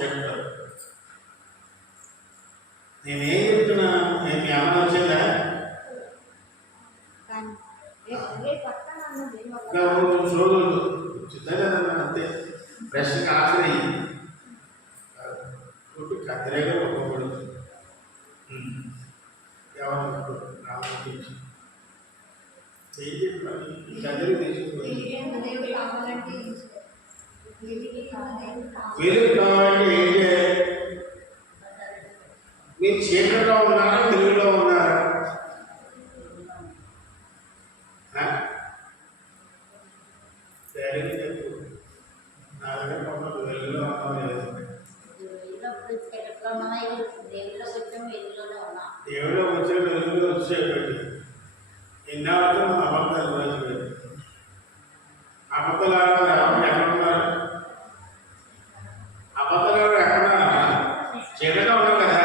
చెప్తారు. నేనేం చెప్తున్నా మీ అమ్మ వచ్చిందా చూడదు చిన్నదన్నా అంతే ఫ్రెష్గా ఆఖరి కద్దరేగా ఒక్కొక్కడు ఎవరు కద్దరు తీసుకుని వెలుగు కావాలంటే ఏం చేయాలి? మీరు చీకట్లో ఉన్నారా తెలుగులో ఉన్నారా? నా దగ్గర పక్కన వెలుగులో దేవులో వచ్చే వెలుగులో వచ్చేపెట్టి ఇన్నాళ్ళతో మన అబద్ధాలు రోజుపెట్టి అబద్ధాలు ఎక్కడ ఉన్నారు? అబద్ధాలు ఎక్కడున్నారా? చీకట్లో ఉన్నాం కదా.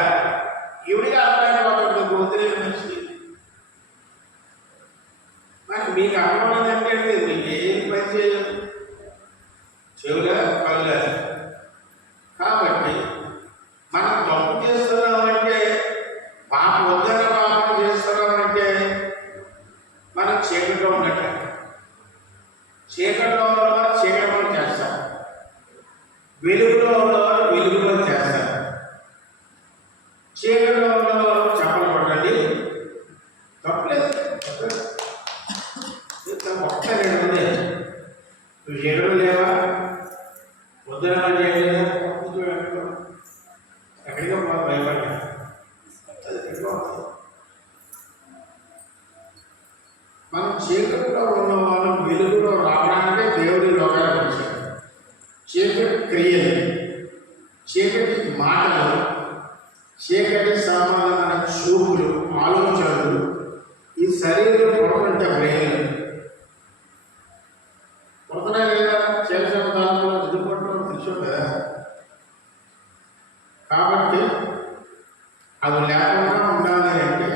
ఈవిడికి అర్థమైపోతుంది గొంతులే మనిషి. మరి మీకు అనుభవం ఏంటంటే మీకు ఏం పని చేయదు, చెవుల కళ్ళ. కాబట్టి మనం తప్పు చేస్తున్నామంటే పాపం వద్దన పాపం చేస్తున్నామంటే మనం చీకట్లో ఉన్నట్టు. చీకట్లో ఉన్నవారు చీకట్లో చేస్తారు, వెలుగులో ఉన్నవారు వెలుగులో చేస్తారు. చీకట్లో ఉన్నవారు చెప్పలు కొట్టండి, తప్పలేదు. ఒక్క 2 మంది నువ్వు చీకలు లేవా వద్దన చేయలేదా ఎక్కడిగా భయపడ్డా. మనం చీకటిలో ఉన్న వాళ్ళం వెలుగులో రావడానికే దేవుడి లోకాలకు వచ్చాడు. చీకటి క్రియలు, చీకటి మాటలు, చీకటి సంబంధమైన చూపులు, ఆలోచనలు, ఈ శరీరం పొడవంటే బ్రెయిన్ పొడతనే లేదా చేసిన దాంట్లో ఎదుర్కొంటాం తెలుసు కదా. కాబట్టి అది లేకుండా ఉండాలి అంటే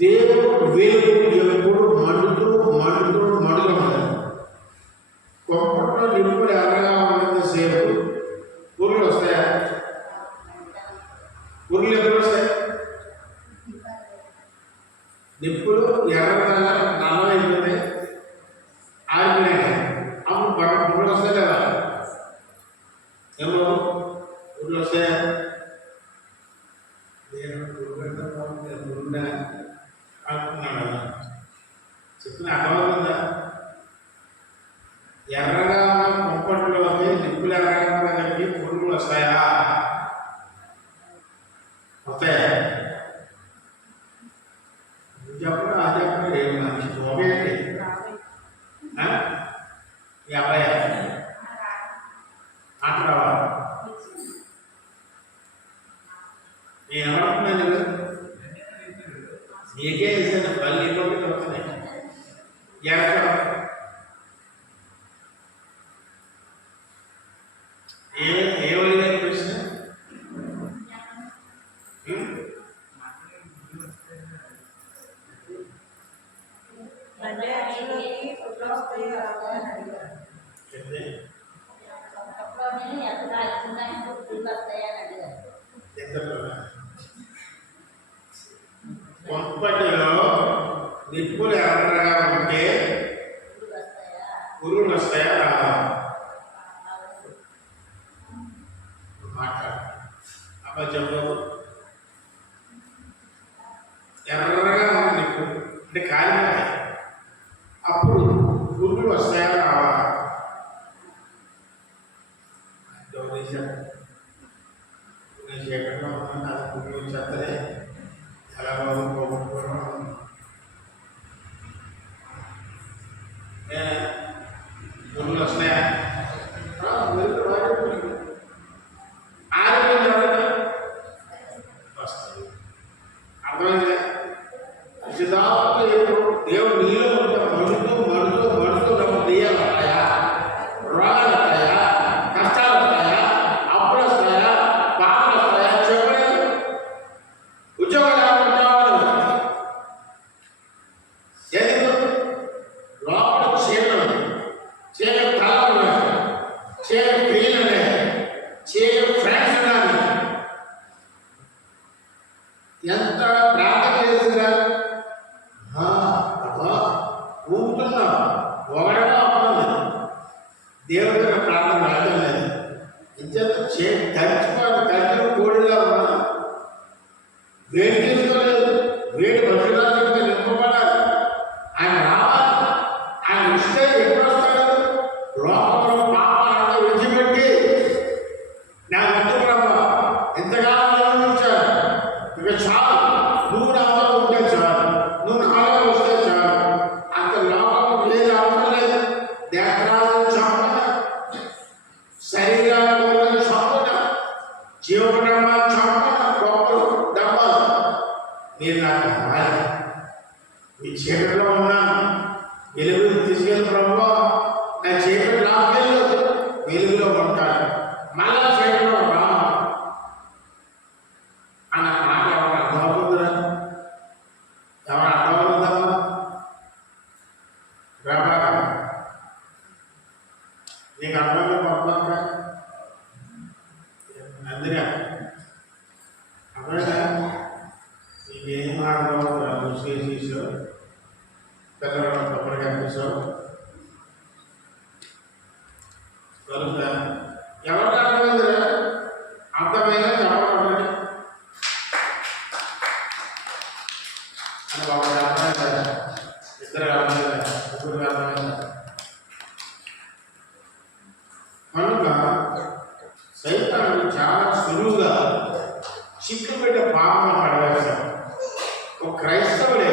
దేవుడు వెలుగు ఎప్పుడు మండుతూ మండుతూ మండుతూ ఉండాలి. కొప్పట్లో నిప్పులు ఎర్రగా ఉన్నంతసేపు పురుగులు వస్తాయా? పురుగులు ఎప్పుడు వస్తాయి? నిప్పులు ఎర్రగా నల్లమైపోతాయి, ఆరిపోయినాయి. అప్పుడు పురుగులు వస్తాయి కదా. ఏమో పురుగులు వస్తాయా? నేను పురుగున్నా అనుకున్నాను. చెప్పిన అర్థమవుతుందా? ఎర్రగా ఉన్న కుంపట్లోకి నిప్పులు ఎర్రగా కలిపి పురుగులు వస్తాయా? వస్తాయా? చెప్పడం అది చెప్పడం ఏమి మనిషి పోవేయండి. ఈ అబ్బాయి ఆట రావాలి. నేను ఏమనుకున్నాను కదా, నీకే వేసాను బల్లిలోకి వస్తున్నాయి. ఏమైనా ప్రశ్న కొంపటిలో నిప్పులు ఎర్రగా ఉంటే పురుగులు వస్తాయా? మాట్లాడు అబద్ధంలో ఎర్రగా ఉంది నిప్పు అంటే కాలిపోతాయి. అప్పుడు పురుగులు వస్తాయా రావా? నేను చీకట్లో ఉన్నాను, అది పురుగులు వచ్చేస్తే ఎలా పోగొట్టుకోవడం. పురుగులు వస్తాయా? వస్తాయి. అర్థమైంది. నిశ్చితాత్మ ఎప్పుడు దేవుడి దగ్గర ప్రార్థన రాయడం లేదు. ఇంత తరిచిన కోడిగా ఉన్నా వేడి చేసుకోలేదు. వేడి భద్రత నింపబడాలి. ఆయన రావాలి. ఆయన ఇస్తే ఎప్పుడు వస్తాడు? లోకంలో పాపాలను విడిచిపెట్టి నా వద్దు ప్రభు ఎంతగానో నియమించాను, ఇక చాలు, నువ్వు నాతో ఉంటే చాలు, నువ్వు నాలో వస్తే చాలు. అంత లోకం ఏది అవసరం లేదు. దేహరాజు చంపన, శరీరాలను చంపన, జీవనమ్మాలు చంపన, గొప్పలు డబ్బాలు మీరు నాకు కావాలి. మీ చీకటిలో ఉన్నాను, వెలుగు తీసుకెళ్ళి ప్రభు, నా చీకటి లాక్కెళ్ళు, వెలుగులో ఉంటాను. మళ్ళా చీకటిలో రా అన్న మాట ఎవరు అర్థమవుతుందిరా? ఎవరు అర్థమవుతుందమ్మా? రాబా నీకు అర్థమైంది పంపక అందుగా అర్థమైందా? నీకేం అర్థం చేసావు, పిల్లలు తప్పుడు కనిపిస్తావు కనుక ఎవరికి అర్థమైందిరా? అర్థమైనా చెప్పకండి అని బాబు అర్థమైందా? ఇద్దరు అర్థమైందా? ముగ్గురు అర్థమైందా? కనుక సైతాన్ని చాలా సులువుగా చిక్కుపెట్టే పాపం పడవేశాం. ఒక క్రైస్తవుడే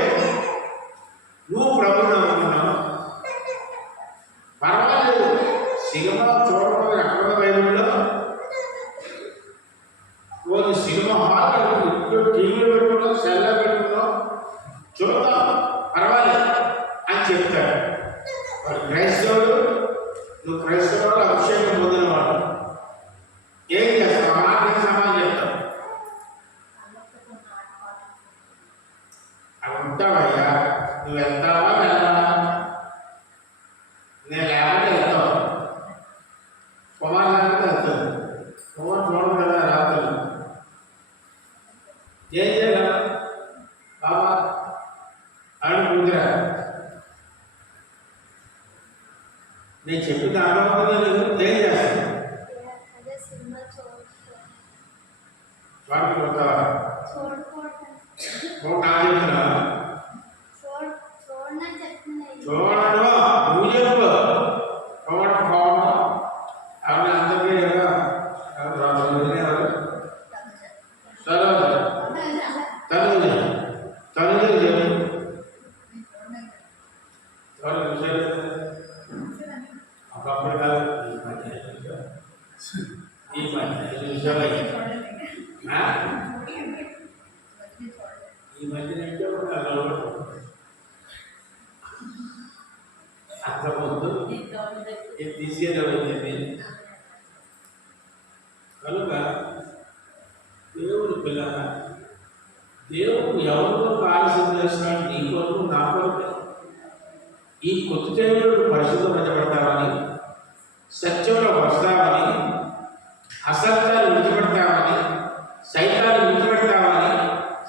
నువ్వు ప్రభుత్వం అనుకున్నావు, పర్వాలేదు, సినిమా చూడడం ఎక్కడ బైబిల్లో రోజు సినిమా హాల్ టీవీ పెట్టుకున్నావు, సెల్ పెట్టుకున్నావు, చూద్దాం పర్వాలేదు అని చెప్తాడు. వాడు క్రైస్తవుడు, నువ్వు క్రైస్తవుడు అభిషేకం పొందినవాడు. ఏం చేస్తావు? ఆ మాట సమాధానం చెప్తావు. అవి ఉంటావయ్యా, నువ్వు వెళ్తావా వెళ్ళవా? నేను లేకపోతే వెళ్తావు. కుమార్ లేకపోతే వెళ్తాను. కుమార్ చూడడం కదా రాత్రులు ఏం చేయాలి బాబా అని కూతురా? నేను చెప్పిన అనుభవం ఏం చేస్తాను? వాటికి పోతావా? చూడను నువ్వు చెప్పు. చూడడం పోవడం అవి అందరికీ ఒకప్పుడు కాదు, ఈ మధ్య ఈ మధ్య అంతకుముందు తీసేదవుతుంది. కనుక దేవుడు పిల్లల, దేవుడు ఎవరితో ఆలస్యం చేస్తున్నాడు? నీ కొరకు, నా కొరకు. ఈ కొత్త దేవుడు పరిశుద్ధపరచబడతామని, సత్యంలో వస్తామని, అసత్యాలు విడిచిపెడతామని, సైతాన్ని విడిచిపెడతామని,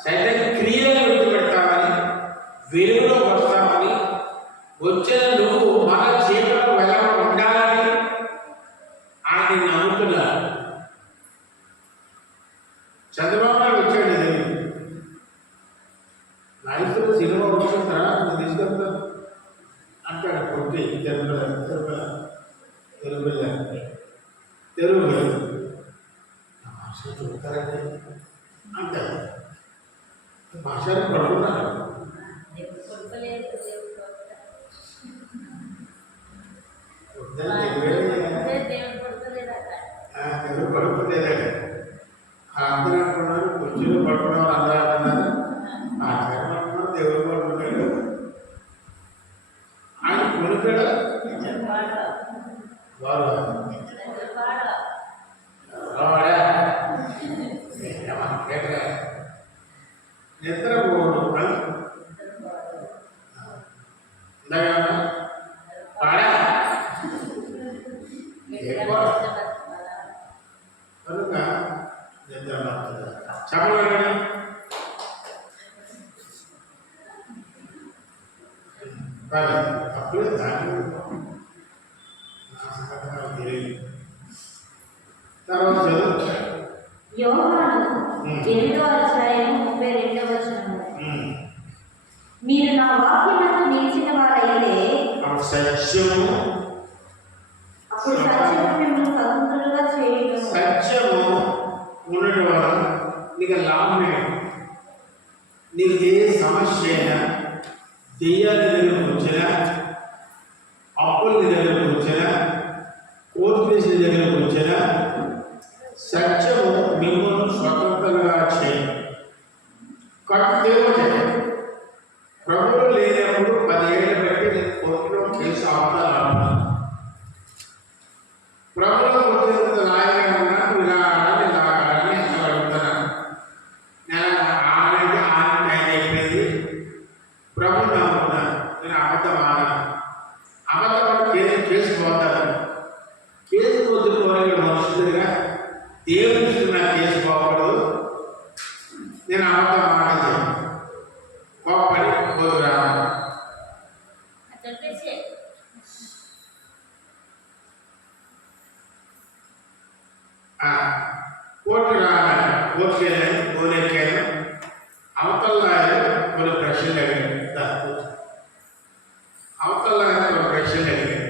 సైతం క్రియలను విడిచిపెడతామని, వెలుగులో వస్తామని, వచ్చిన నువ్వు మన చీకట్లో వెళ్ళకుండా ఉండాలని ఆయన నమ్ముతున్నారు. చంద్రబాబు నాయుడు వచ్చాడు, రైతులు సినిమా వచ్చిన తర్వాత నేను తీసుకెళ్తాను అంటాడు. కొట్టి తెలుగు భాష చూస్తారండి అంటారు. భాషను పడుకున్నారు. తెలుగు పడుకోలేదండి. అందరూ అంటున్నారు, కుర్చీలో పడుకున్నావు, అందరూ అంటున్నారు, ఆచార్య పడుకున్నావు, దేవుడు పడుకున్నాడు. ఆయన కొనుక్కాడు వారు నిద్ర పోడు పాడా ఎక్కువ కనుక నిద్ర మారుతుంది. చెప్పగలండి అప్పుడే దాని తర్వాత చదువు. యోహాను 8:32 మీరు నా వాక్యమును నిలిచిన వారైతే సత్యము అప్పుడు సత్యము మిమ్మల్ని స్వతంత్రులుగా చేయడం. సత్యము ఉండడం వల్ల నీకు లాభమే. నీకు ఏ సమస్య అయినా, దెయ్యాల దగ్గరకు వచ్చినా, అప్పుల దగ్గరకు వచ్చినా, కోర్టు కేసుల దగ్గరకు వచ్చినా, సత్యము మిమ్మల్ని స్వతంత్రంగా చేయి. కట్టు దేవుడే ప్రభువు లేనప్పుడు 10 ఏళ్ళు బట్టి నేను కోర్టులో కేసు ఆపుతాను. ప్రభుత్వం వచ్చినంత రాయగా ఉన్నాను, ఇలా ఆడాలి ఇలా ఆడాలని ఎంత అడుగుతున్నాను. నేను ఆడైతే ఆయన అయిపోయింది. ప్రభు నమ్ముకున్నాను. నేను అబద్ధం ఆడాను. అబద్ధం కేసు పోతాను. కేసు పోతే పోయిన మనుషులుగా దేవుని నా కేసు పోకూడదు. నేను అబద్ధం ఆడలేదు. గొప్పని పోదురా కోర్టు రావాలి. కోర్టు వెళ్ళాను, కోరెక్కాను. అవతల కొన్ని ప్రశ్నలు అడిగాను. అవతల కొన్ని ప్రశ్నలు అడిగాను.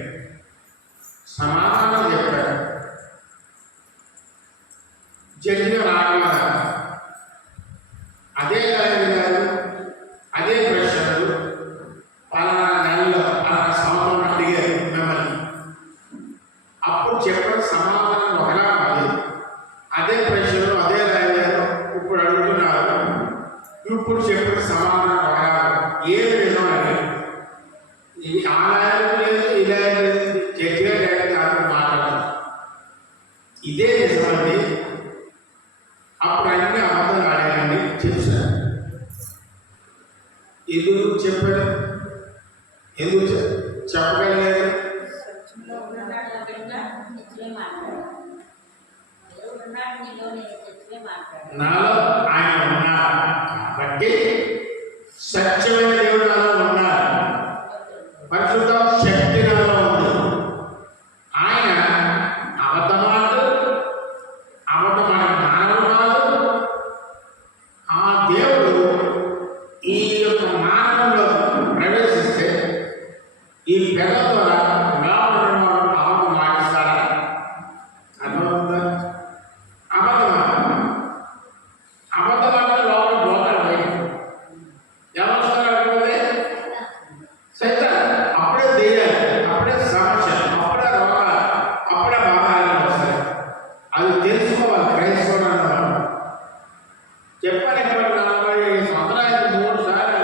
సమాధానం చెప్పాను. జడ్జిగా రావాలి. అదే లాయర్ గారు అదే ప్రశ్నలు పలానా నెలలో పలానా సంవత్సరం అడిగారు మిమ్మల్ని. అప్పుడు చెప్పిన సమాధానం ఒకలా ఉంది. అదే ప్రశ్నలు అదే లాయర్ గారు ఇప్పుడు అడుగుతున్నారు. ఇప్పుడు చెప్పిన సమాధానం ఒకలా ఏది నిజం అని ఆ లాయర్ లేదు, ఈ లాయర్ లేదు, జడ్జిగా లేదు మాట్లాడతారు. ఇదే నిజమండి. అప్పుడు అన్ని అబద్ధం ఆడాలండి చెప్పారు. ఎందుకు చెప్పాడు? ఎందుకు చెప్పగలిగారు? నాలో ఆయన ఉన్నారు కాబట్టి సత్యమైన దేవుడు నాలో ఉన్నారు. పరిశుద్ధ శక్తి నాలో ఉంది. ఆయన అబద్ధమాడు, అబద్ధమైన మానవుడు కాదు. ఆ దేవుడు ఈ యొక్క మానవుల్లో ప్రవేశిస్తే ఈ పెద్ద ద్వారా లోపల అబద్ధం మాటిస్తారా? అర్థమవుతుందా? అబద్ధమాట లోపల పోతాడు. ఎవరు వస్తారు? అడిగిపోతే సైతాన్. అప్పుడే దెయ్యాలు, అప్పుడే సమస్య, అప్పుడే రోగాలు, అప్పుడే బాధాలు వస్తాయి. అది తెలుసుకోవాలి. క్రైస్తవుడు అన్నవాడు చెప్పాను. ఇక్కడ 40 సంవత్సరాలు 3 సార్లు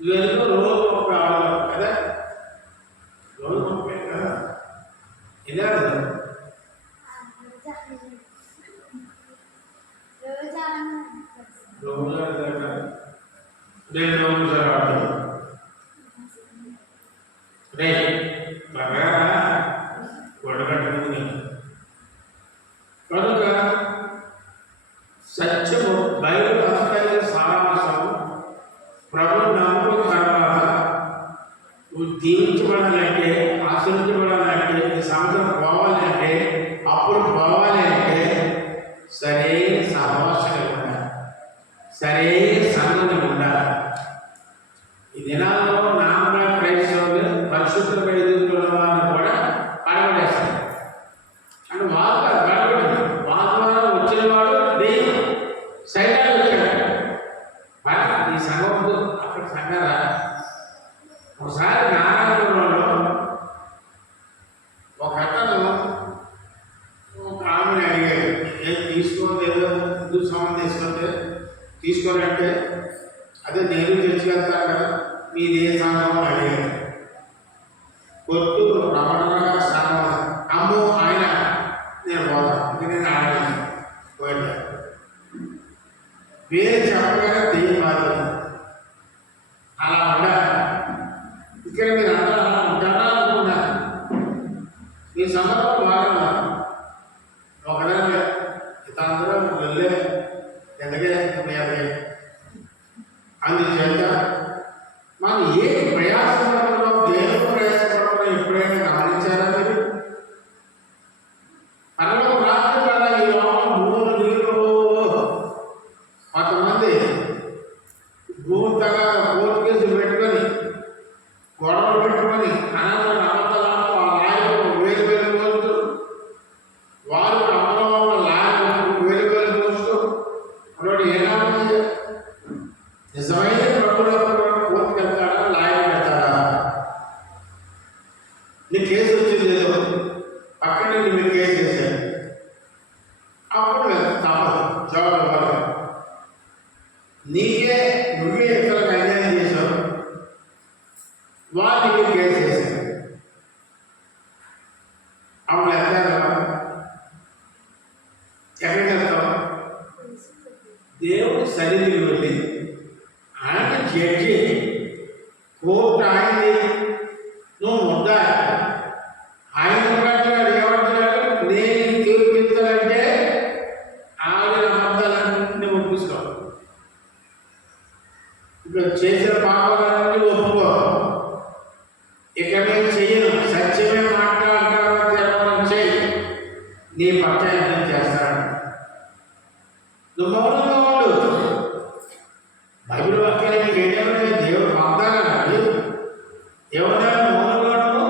ఇవన్నీ రోజు 30 ఆడవాలి కదా. రోజు 30 కదా. ఇలా రెండు రోజులు ఆడతాడు. రే బాగా వడగట్టుకుని కనుక సత్యము బైబిల్ అంతైన సారాంశము. ప్రభువు నమ్ముకున్న తర్వాత నువ్వు దీవించబడాలంటే, ఆశ్రయించబడాలంటే, నీ సంవత్సరం పోవాలంటే, అప్పుడు పోవాలి అంటే సరైన సహవాసంగా ఉండాలి, సరైన సంఘం ఉండాలి. ఈ దినాల్లో నామక క్రైస్తవులు పరిశుద్ధ ఎదుర్కొన్న వారిని కూడా పడగొడేస్తారు. అంటే వాళ్ళు పడగొట్టారు. వాళ్ళ ద్వారా వచ్చిన వాడు దెయ్యం, సైతాన్ వచ్చాడు. ఈ సంఘం అక్కడ సంఘాల ఒకసారి నారాయణపురంలో ఒక అతను ఒక ఆమెను అడిగాడు, ఏం తీసుకోండి, ఏదో హిందూ సంబంధం తీసుకోనంటే అదే నేను తెచ్చుకెళ్తాను కదా, మీది ఏ సంఘం అడిగాడు. కొత్తూరు రమణ సంఘం. అమ్మో ఆయన నేను పోతాను, ఇంక నేను ఆడలేదు పోయినా. వేరే చెప్పగానే దెయ్యం మారింది. అలా ఉండాలి. ఇక్కడ మీరు అందరూ అలా ఉంటారా అనుకున్నారు. మీ సందర్భం బాగా ఒకటే ఇతరందరూ వెళ్ళే ఎందుకే మీదకి. అందుచేత మనం ఏ ప్రయాసపడడం, దేవుడు ప్రయాసపడడం ఎప్పుడైనా గమనించారా మీరు? పర్లో కేసు వచ్చింది ఏదో పక్కన నుండి మీరు కేసు చేశారు, అప్పుడు తప్పదు జవాబు ఇవ్వాలి. నువ్వే ఇతరులకు అన్యాయం చేశావు, వాళ్ళు మీరు కేసు చేశారు, అప్పుడు ఎక్కడికి వెళ్తావు? దేవుడి సన్నిధికి వెళ్ళి ఆయన జడ్జి, కోర్టు ఆయనది, నువ్వు ముద్దా. ఆయన మాట్లాడు ఏమంటున్నాడు? నేను తీర్పిస్తానంటే ఆయన అబద్ధాలన్నీ ఒప్పిస్తావు, ఇప్పుడు చేసిన పాపాలన్నీ ఒప్పుకో, ఇక మేము చెయ్యను, సత్యమే మాట్లాడతాను, తీర్మానం చేయి, నీ పట్ల ఏం చేస్తాను. నువ్వు మౌనంగా ఉండు. బైబిల్ వాక్యానికి ఏంటంటే దేవుడు వాగ్దానాలు ఏమన్నా మౌనంగా ఉండు.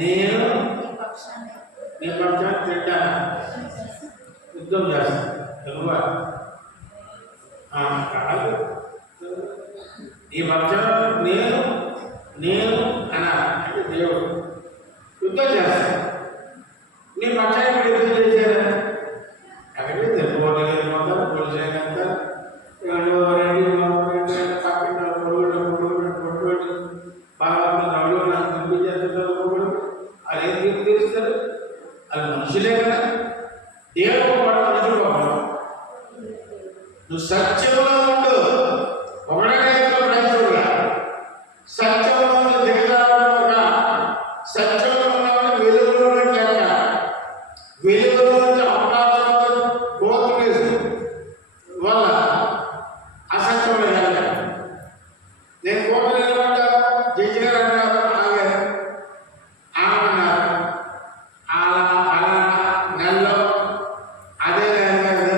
నేను నీ పక్షాన్ని తింటాను, యుద్ధం చేస్తాను. తెలుగుగా కాదు, నీ పక్షాన్ని నేను అంటే దేవుడు యుద్ధం చేస్తాను. నీ పక్షాన్ని మీరు యుద్ధం చేశారా? అక్కడికి తెలుగుకోవడం వెళ్ళిపోతారు, పోలీసు వెళ్తారు, పక్కన కొట్టుబడి బాగా రౌడీ నాకు పంపించేస్తారు, అదేం తీర్పు తీరుస్తారు? అది మనుషులే కదా. దేవుడు కూడా మనుషులు పోవడం. నువ్వు సత్యంలో ఉండు, ఒకటే ప్రజలుగా సత్యంలో దిగజారుగా, సత్యంలో ఉన్నవాడు వెలుగులో లెక్క, వెలుగులో అవకాశం కోర్టు కేసు వల్ల అసత్యంలో వెళ్ళాలి. నేను కోర్టు నిలబడ్డా, జడ్జి గారు అన్నారు, ఆగారు, ఆమన్నారు, అలా నెలలో అదే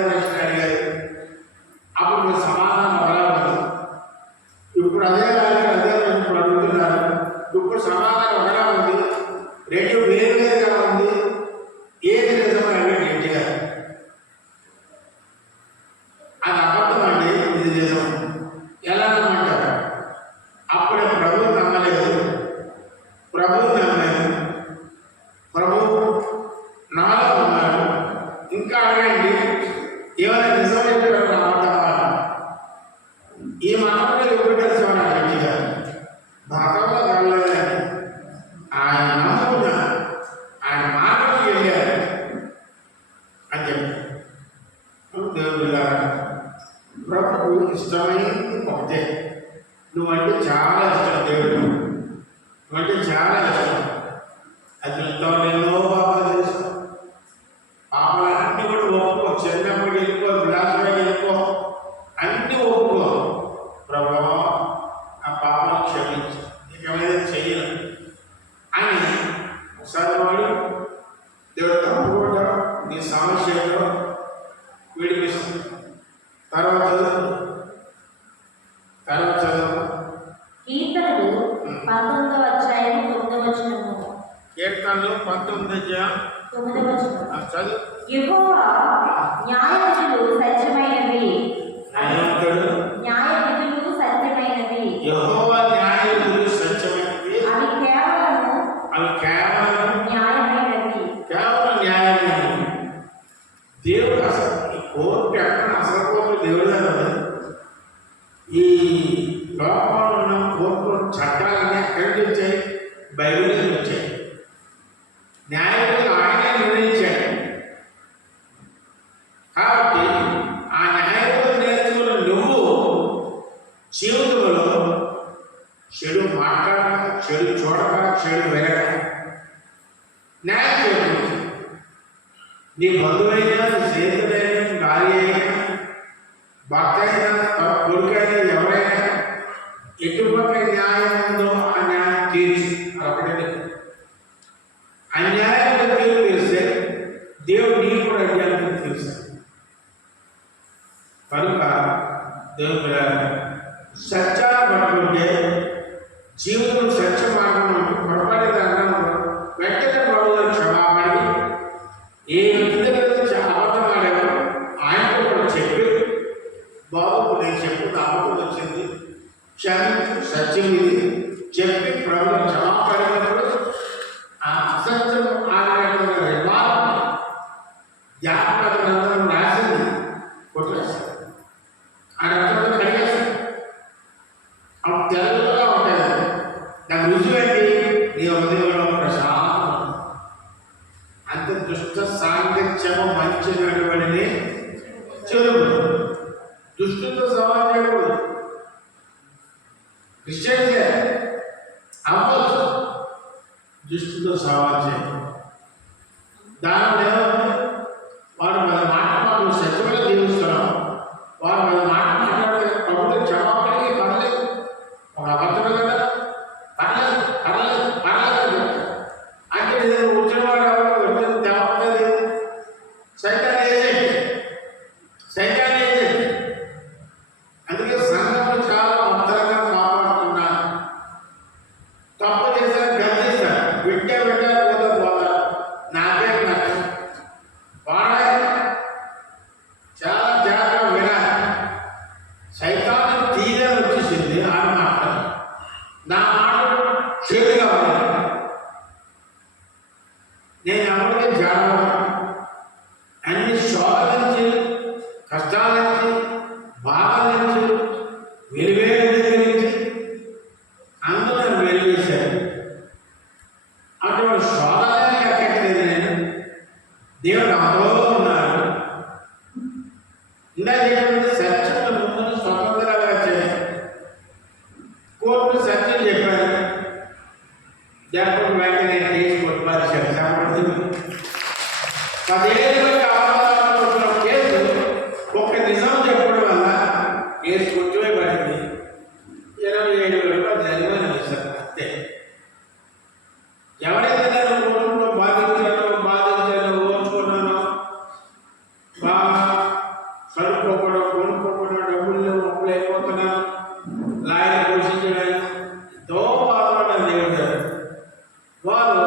ప్రశ్న అడిగారు, అప్పుడు మీరు సమాధానం ఒకలా. ఇప్పుడు అదే ప్రశ్న అడుగుతున్నారు, ఇప్పుడు సమాధానం ఒకలా ఉంది, రెండు వేరువేరుగా ఉంది. ఏది నిజమని అడిగారు జడ్జి గారు. అది అబద్ధం అండి, ఇది నిజం. ఎలా నమ్మంటారు? అప్పుడే ప్రభువు నమ్మలేదు, ప్రభువు నమ్మాను, ప్రభువు నాలో ఉన్నాడు. ఇంకా అడగండి, ఏమైనా నిజం చెప్పారు అబద్ధమా? ఈ మతంలో ఎప్పుడు కలిసి ఉన్నాడు జడ్జి గారు? మతంలో కలలేదని ఆయన నమ్ముకున్నారు, ఆయన మాటలు వెళ్ళారు అని చెప్పారు. దేవుడు ప్రభువు ఇష్టమైంది ఒకటే, నువ్వంటే చాలా ఇష్టం దేవుడు, నువ్వంటే చాలా ఇష్టం. అది ఎన్నో పాపాలు చేస్తావు, పాపాలన్నీ కూడా ఒప్పుకో, చిన్నప్పుడు వెళ్ళిపో, విలాసంగా వెళ్ళిపో, అన్నీ ఒప్పుకో. ప్రభావ ఆ పాపాలు క్షమించు, ఇక మీద చెయ్యను అని ఒకసారి వాడు దేవుడు తప్పకుండా నీ సమస్యలో విడిపిస్తుంది. తర్వాత కీర్తనలు 19వ అధ్యాయం 9వ వచనము. కీర్తనలు 19 చదువు. యెహోవా న్యాయవిధులు సత్యమైనవి, న్యాయవిధులు సత్యమైనవి, యెహోవా న్యాయవిధులు సత్యమైనవి, అవి కేవలం న్యాయమైనవి, కేవలం న్యాయమైనవి. దేవుడు అసలు ఈ కోర్టు ఎక్కడ అసలు కోర్టు దేవుడు కదా. ఈ లోకంలో ఉన్న కోర్టు చట్టాలన్నీ ఎక్కడి నుంచి వచ్చాయి? బైబిల్ నుంచి వచ్చాయి. న్యాయవిధులు ఆయనే నిర్ణయించాడు. కాబట్టి ఆ న్యాయవిధులు నేర్చుకున్న నువ్వు జీవితంలో చెడు మాట్లాడక, చెడు చూడక, చెడు వినక న్యాయం చేయవచ్చు. నీ బంధువైనా, నీ స్నేహితుడైనా, నీ భార్య అయినా, భర్త అయినా, కొడుకైనా, ఎవరైనా ఎటువంటి న్యాయం ఉందో ఆ న్యాయం తీర్చు. అదొకటే. అన్యాయంగా తీర్పు తీరిస్తే దేవుడు నీకు కూడా అన్యాయంగా తీరుస్తాడు. కనుక దేవుడు సత్యాన్ని పట్టుకుంటే జీవితం సత్య మార్గం పొరపాటు అన్నం వెంటనే పడుదల క్షమాపణ ఏ వ్యక్తి గురించి అబద్ధం ఆడారో ఆయనతో కూడా చెప్పి, బాబు నేను చెప్పుకున్న అబద్ధం వచ్చింది, క్షమించు, సత్యం ఇది చెప్పి ప్రభుత్వం క్షమాపడినప్పుడు దుష్ట సాంగత్యము మంచి నడవడిని చెరుపు. దుష్టుతో సవాల్ చేయకూడదు. క్రిస్టియన్సే అవ్వచ్చు, దుష్టుతో సవాల్ చేయకూడదు. దాని వాడు మన మాట మనం సత్యంగా జీవిస్తున్నాం. వాడు మన మాట మాట్లాడితే ప్రభుత్వ జవాబులకి పర్లేదు, ఒక అబద్ధమే కదా, పర్లేదు పర్లేదు పర్లేదు అంటే నేను వచ్చినవాడు ఎవరు వచ్చిన దేవతది సైతాన్ ఏజెంట్, సైతాన్ ఏజెంట్. అందుకే సంఘంలో చాలా భద్రంగా కాపాడుతున్నారు. తప్పు చేశారు గర్జిస్తారు, వింటే పోతారు. నాకే నచ్చం. వాడే చాలా జాగ్రత్త వినాలి. సైతాన్ని తీరని వచ్చేసింది ఆ మాట. నా మాట చేదుగా ఉంది. నేను అప్పటికే జాగ్రత్త అన్ని శోధ నుంచి, కష్టాల నుంచి, బాధల నుంచి, వెలివేల దగ్గర నుంచి అందరూ నన్ను వెలివేశారు. అటువంటి శోధనే ఎక్కట్లేదు. నేను దేవుడు నాతో ఉన్నాడు. ఇందాక చెప్పినట్టు సత్యంలో ముందు స్వతంత్రంగా వచ్చాయి. కోర్టు సత్యం చెప్పాను. జనపడు వెంటనే కేసు కొట్టుపారేశారు. కాబట్టి 10 ఏళ్ళుగా ఆపాదించిన కేసు ఒక్క నిజం చెప్పడం వల్ల కేసు కొట్టువేయబడింది. 27,000 రూపాయలు జరిమానా వేశారు అంతే. ఎవరైతే నేను కుటుంబంలో బాధించాను ఓర్చుకున్నాను, బాగా చదువుకోకుండా కొనుక్కోకుండా డబ్బులు అప్పులు అయిపోతున్నాను, లాయర్ పోషించడానికి ఎంతో బాధపడ్డాను. దేవుడు గారు వారు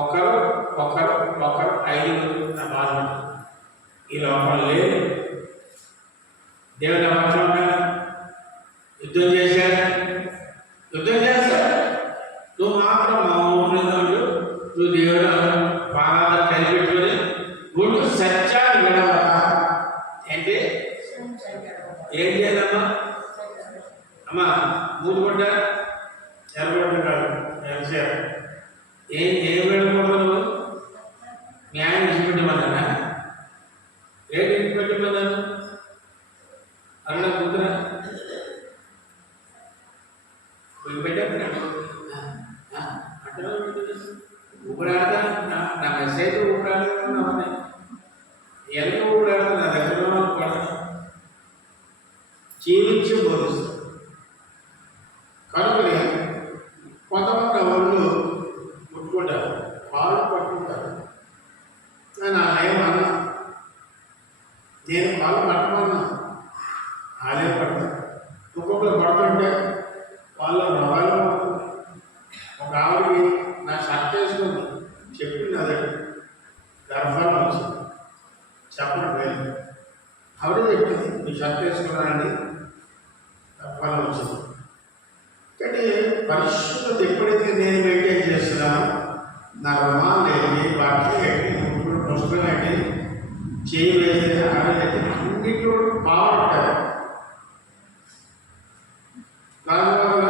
ఒకరు ఒకరు ఒకరు 5 నా బాధపడ్డారు. ఈ లోపల లేదు. దేవుడు నా పక్షం ఉన్నాడు. యుద్ధం చేశాడు. నువ్వు మాత్రం మౌనంగా నువ్వు దేవుడు బాగా కనిపెట్టుకొని గుండు సత్యాన్ని వినాలా అంటే ఏం చేయాలమ్మా? అమ్మా మూడుగొడ్డ ఎర్రగొడ్డ కాదు ఎర్రచారు. ఏం వెళ్ళకూడదు? నువ్వు మీ ఆయన విడిచిపెట్టమన్నా? ఏంటి విడిచిపెట్టమన్నాను? అన్న కూతురా వదిలిపెట్టాను. ఊపిరాడతా నా మెసేజ్ ఊపిరాడుతున్నామని ఎంత ఊపిరాడతా నా దగ్గర పడతాను. జీవించి బోధిస్తాను. కనుక కొంతమంది వాళ్ళు ముట్టుకుంటారు, పాలు పట్టుకుంటారు. నేను ఆ టైం అన్నా, నేను పాలు పట్టమన్నా వాళ్ళే పడతారు. ఒక్కొక్కరు పడుతుంటే వాళ్ళ నవాళ్ళు పడుతుంది. ఒక ఆవిడకి నా షర్ట్ వేసుకుంది, చెప్పింది అదే గర్భాలు వచ్చింది. చెప్పడం లేదు, ఆవిడే చెప్పింది మీ షర్ట్ వేసుకున్నానండి గర్భాలు వచ్చింది. కానీ పరిశుద్ధత ఎప్పుడైతే నేను మెయింటైన్ చేస్తున్నానో నా రుమాలు ఏంటి, బట్టలు ఏంటి, ముగ్గురు పుస్తకం ఏంటి, చేయి వేస్తే ఆడైతే అన్నింటిలో బాగుంటారు. దానివల్ల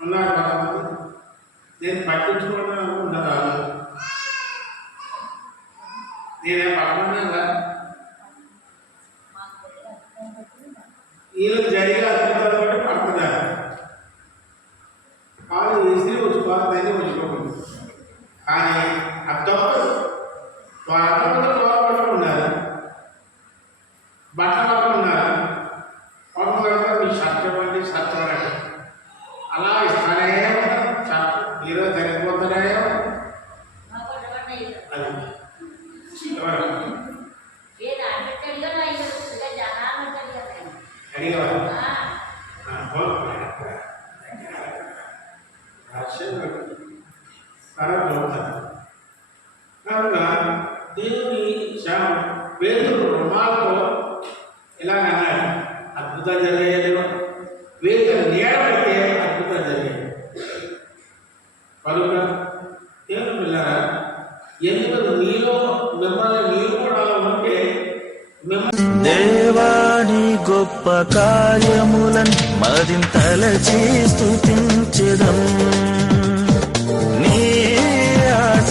ఉన్నారు కొంతమంది నేను పట్టించుకోవడం అనుకుంటున్నారు. నేనేం పట్టుకున్నా వీళ్ళకి జరిగే అద్భుతాలు బట్టి పడుతున్నారు. వాళ్ళు ఈజీ వచ్చుకోవాలని వచ్చుకోకూడదు. కానీ అది తప్పదు. వాళ్ళందరూ పట్టుకున్నారు, బట్టలు పట్టుకున్నారు. పట్టుకుంటే మీ సత్యం అండి సత్యం అండి అలా ఇస్తానే ఈరోజు జరిగిపోతున్నాయో అది అడిగేవారు. కనుక దేవుని పేదలు రుమాలతో ఇలాగన్నారు, అద్భుతం జరిగేది. వేదిక నీడ పెడితే అద్భుతం జరిగేది. కనుక దేవుని పిల్లరా, ఎందుకంటే నీలో మిమ్మల్ని మీరు కూడా అలా ఉంటే దేవాని గొప్ప కార్యములను మరింతలచి స్తుతించెదం. నీ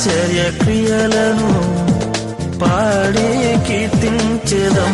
ఆశ్చర్య క్రియలను పాడి కీర్తించెదం